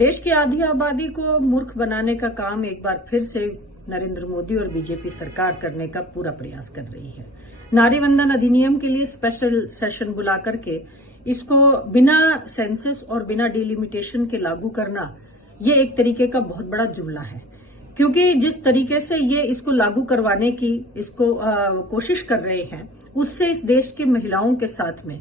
देश की आधी आबादी को मूर्ख बनाने का काम एक बार फिर से नरेंद्र मोदी और बीजेपी सरकार करने का पूरा प्रयास कर रही है। नारी वंदन अधिनियम के लिए स्पेशल सेशन बुला करके इसको बिना सेंसस और बिना डिलिमिटेशन के लागू करना, ये एक तरीके का बहुत बड़ा जुमला है। क्योंकि जिस तरीके से ये इसको लागू करवाने की कोशिश कर रहे हैं, उससे इस देश की महिलाओं के साथ में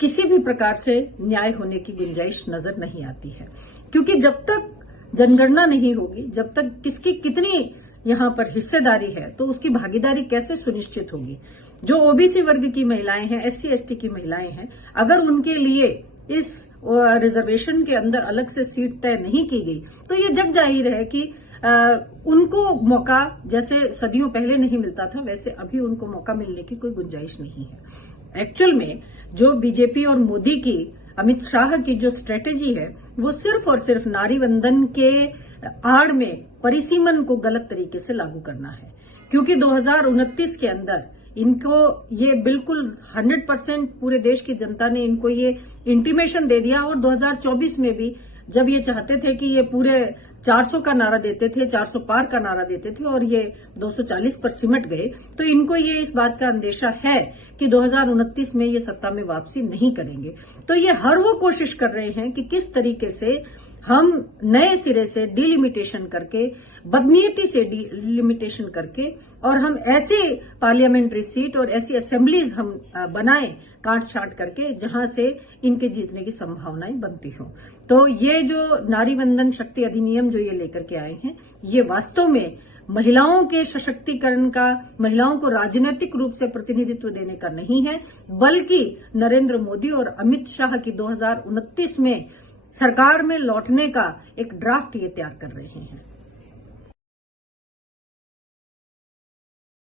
किसी भी प्रकार से न्याय होने की गुंजाइश नजर नहीं आती है। क्योंकि जब तक जनगणना नहीं होगी, जब तक किसकी कितनी यहां पर हिस्सेदारी है, तो उसकी भागीदारी कैसे सुनिश्चित होगी। जो ओबीसी वर्ग की महिलाएं हैं, एससी एसटी की महिलाएं हैं, अगर उनके लिए इस रिजर्वेशन के अंदर अलग से सीट तय नहीं की गई, तो ये जग जाहिर है कि उनको मौका जैसे सदियों पहले नहीं मिलता था, वैसे अभी उनको मौका मिलने की कोई गुंजाइश नहीं है। एक्चुअल में जो बीजेपी और मोदी की, अमित शाह की जो स्ट्रेटेजी है, वो सिर्फ और सिर्फ नारी वंदन के आड़ में परिसीमन को गलत तरीके से लागू करना है। क्योंकि 2029 के अंदर इनको ये बिल्कुल 100% पूरे देश की जनता ने इनको ये इंटीमेशन दे दिया, और 2024 में भी जब ये चाहते थे कि ये पूरे 400 का नारा देते थे, 400 पार का नारा देते थे, और ये 240 पर सिमट गए, तो इनको ये इस बात का अंदेशा है कि 2029 में ये सत्ता में वापसी नहीं करेंगे। तो ये हर वो कोशिश कर रहे हैं कि किस तरीके से हम नए सिरे से डिलिमिटेशन करके, बदनीयती से डिलिमिटेशन करके, और हम ऐसी पार्लियामेंट्री सीट और ऐसी असेंबलीज हम बनाएं काट छाट करके, जहां से इनके जीतने की संभावनाएं बनती हों। तो ये जो नारी वंदन शक्ति अधिनियम जो ये लेकर के आए हैं, ये वास्तव में महिलाओं के सशक्तिकरण का, महिलाओं को राजनीतिक रूप से प्रतिनिधित्व देने का नहीं है, बल्कि नरेंद्र मोदी और अमित शाह की 2029 में सरकार में लौटने का एक ड्राफ्ट ये तैयार कर रहे हैं।